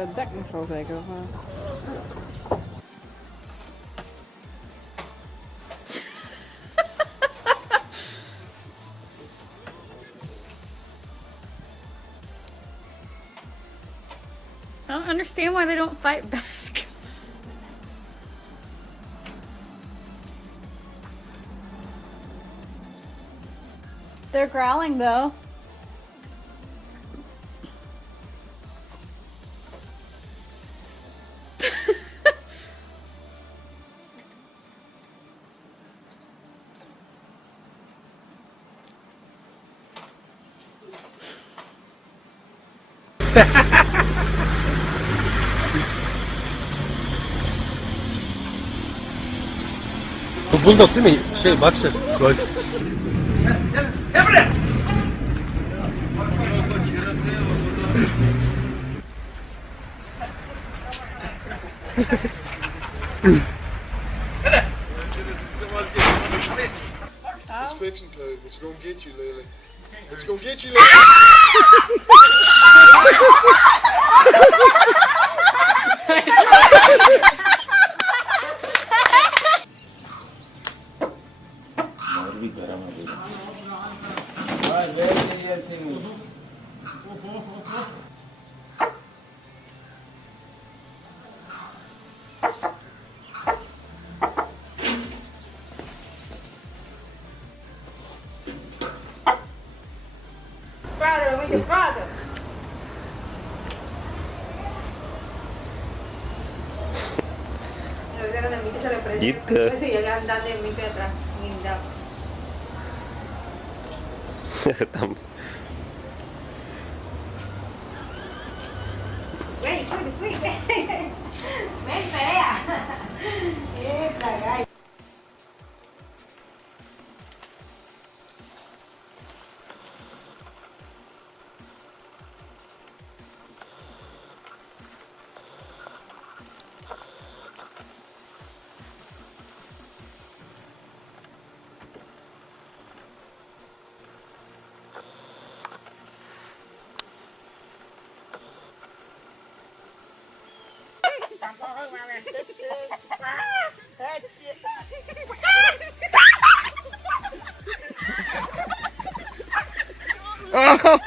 het dek nog zo zeker? Of, I don't understand why they don't fight back. They're growling though. Bu bulldog değil mi? Şey boxer. Box. Gel buraya. It's fiction time. It's gonna get you, Lily. It's gonna get you, Lily. Father, with your father. Gitu. Tam. Ven, quick. Ven, pelea. Esta galla. Oh!